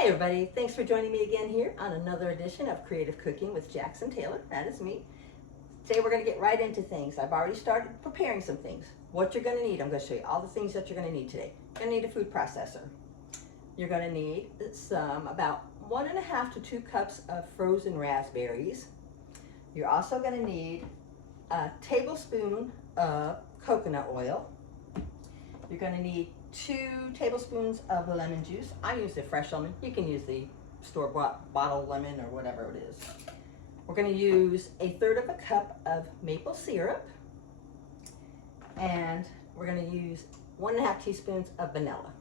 Hi everybody, thanks for joining me again here on another edition of Creative Cooking with Jackson Taylor. That is me. Today we're going to get right into things. I've already started preparing some things. What you're going to need, I'm going to show you all the things that you're going to need today. You're going to need a food processor. You're going to need some about 1.5 to 2 cups of frozen raspberries. You're also going to need a tablespoon of coconut oil. You're going to need 2 tablespoons of lemon juice. I use the fresh lemon. You can use the store-bought bottle lemon or whatever it is. We're going to use 1/3 cup of maple syrup, and we're going to use 1.5 teaspoons of vanilla.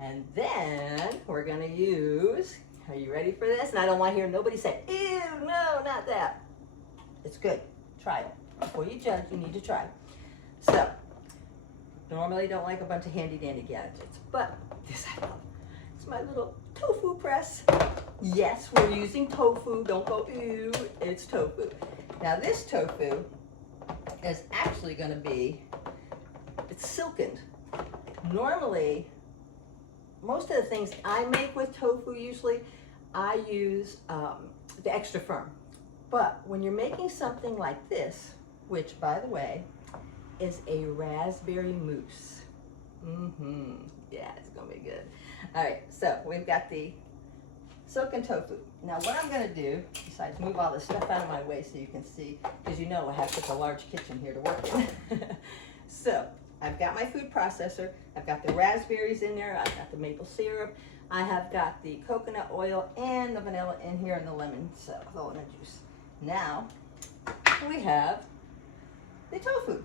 And then we're going to use, are you ready for this? And I don't want to hear nobody say, ew, no, not that. It's good. Try it. Before you judge, you need to try it. So, normally don't like a bunch of handy dandy gadgets, but this I love. It's my little tofu press. Yes, we're using tofu. Don't go, ew, it's tofu. Now this tofu is actually going to be, it's silkened. Normally, most of the things I make with tofu, usually I use the extra firm. But when you're making something like this, which by the way, is a raspberry mousse. Yeah, it's gonna be good. All right, so we've got the silken tofu. Now what I'm gonna do, besides move all this stuff out of my way so you can see, because you know I have such a large kitchen here to work in. So I've got my food processor, I've got the raspberries in there, I've got the maple syrup, I have got the coconut oil and the vanilla in here and the lemon, so the lemon juice. Now we have the tofu.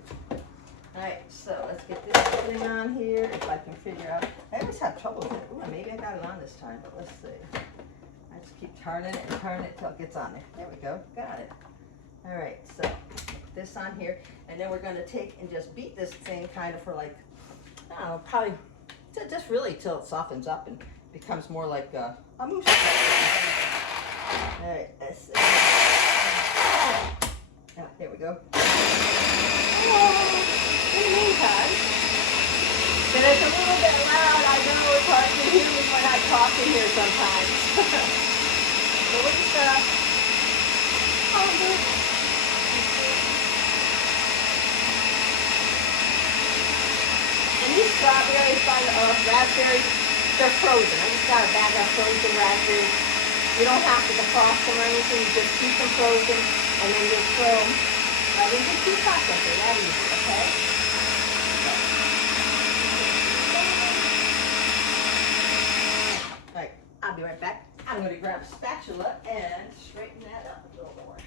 All right, so let's get this thing on here, if I can figure out. I always have trouble with it. Ooh, maybe I got it on this time, but let's see. I just keep turning it and turning it till it gets on there. There we go, got it. All right, so put this on here, and then we're gonna take and just beat this thing kind of for like, I don't know, probably just really till it softens up and becomes more like a mousse. All right, let's see. Ah, there we go. In the meantime, but it's a little bit loud. I know it's hard to hear me when I talk in here sometimes. Louisa, and these strawberries, raspberries, they're frozen. I just got a bag of frozen raspberries. You don't have to defrost them or anything. You just keep them frozen, and then you throw them right into the food processor. That easy, okay? All right, I'll be right back. I'm going to grab a spatula and straighten that up a little more.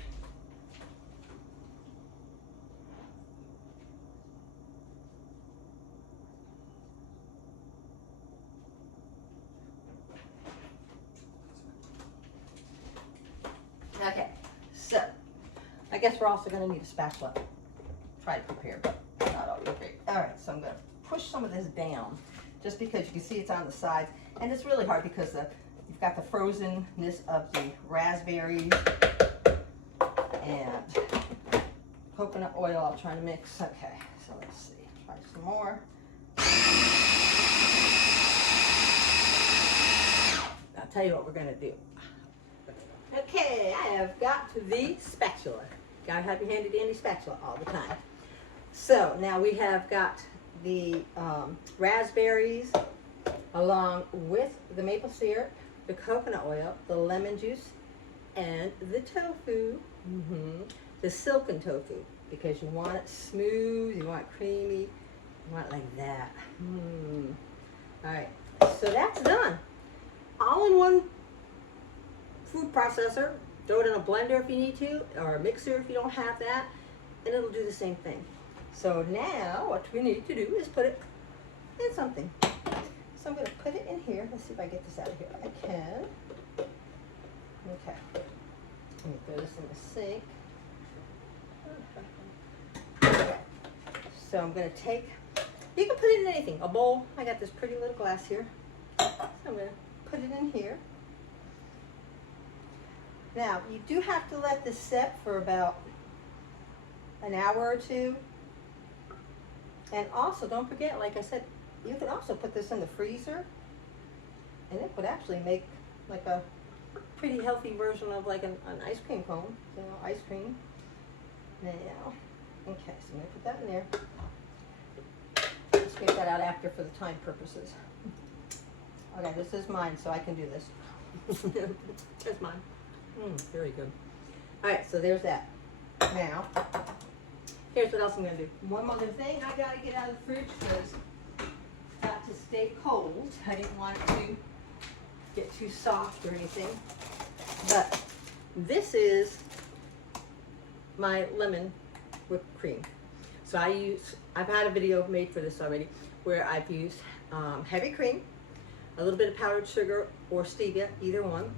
Okay, so I guess we're also going to need a spatula. Try to prepare, but not always great. All right, so I'm going to push some of this down just because you can see it's on the sides. And it's really hard because you've got the frozenness of the raspberries and coconut oil I'll try to mix. Okay, so let's see. Try some more. I'll tell you what we're going to do. Okay, I have got the spatula. Gotta have your handy dandy spatula all the time. So now we have got the raspberries along with the maple syrup, the coconut oil, the lemon juice, and the tofu. The silken tofu, because you want it smooth, you want it creamy, you want it like that. All right, so that's done. All in one food processor. Throw it in a blender if you need to, or a mixer if you don't have that, and it'll do the same thing. So now what we need to do is put it in something. So I'm going to put it in here. Let's see if I get this out of here. I can. Okay. Let me throw this in the sink. Okay. So I'm going to take, you can put it in anything, a bowl. I got this pretty little glass here. So I'm going to put it in here. Now, you do have to let this set for about an hour or two. And also, don't forget, like I said, you can also put this in the freezer And it would actually make like a pretty healthy version of like an ice cream cone. You know, ice cream. Now, okay, so I'm going to put that in there. Scrape that out after for the time purposes. Okay, this is mine, so I can do this. There's mine. Very good. All right, so there's that. Now, here's what else I'm going to do. One more thing I got to get out of the fridge because it's got to stay cold. I didn't want it to get too soft or anything. But this is my lemon whipped cream. So I've had a video made for this already where I've used heavy cream, a little bit of powdered sugar or stevia, either one,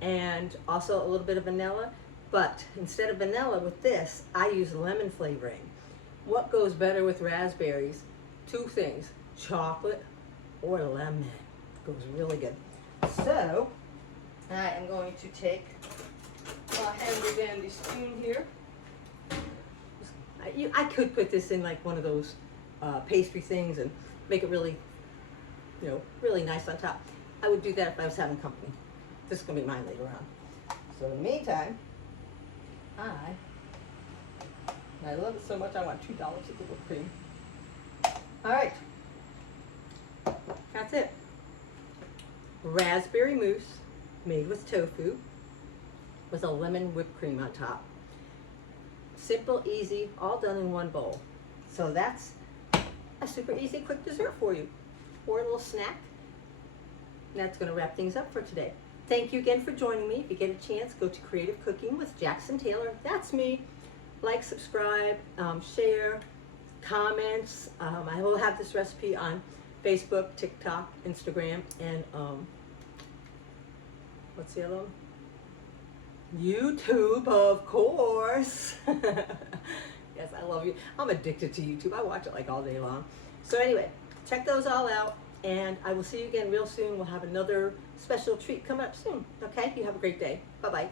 and also a little bit of vanilla. But instead of vanilla with this, I use lemon flavoring. What goes better with raspberries? Two things, chocolate or lemon. Goes really good. So I am going to take a handy dandy spoon here. I could put this in like one of those pastry things and make it really, you know, really nice on top. I would do that if I was having company. This is going to be mine later on. So in the meantime, I love it so much I want $2 of the whipped cream. All right, that's it. Raspberry mousse made with tofu with a lemon whipped cream on top. Simple, easy, all done in one bowl. So that's a super easy, quick dessert for you, or a little snack. And that's going to wrap things up for today. Thank you again for joining me. If you get a chance, go to Creative Cooking with Jackson Taylor. That's me. Like, subscribe, share, comments. I will have this recipe on Facebook, TikTok, Instagram, and what's the other one? YouTube, of course. Yes, I love you. I'm addicted to YouTube. I watch it like all day long. So anyway, check those all out, and I will see you again real soon. We'll have another special treat coming up soon. Okay? You have a great day. Bye-bye.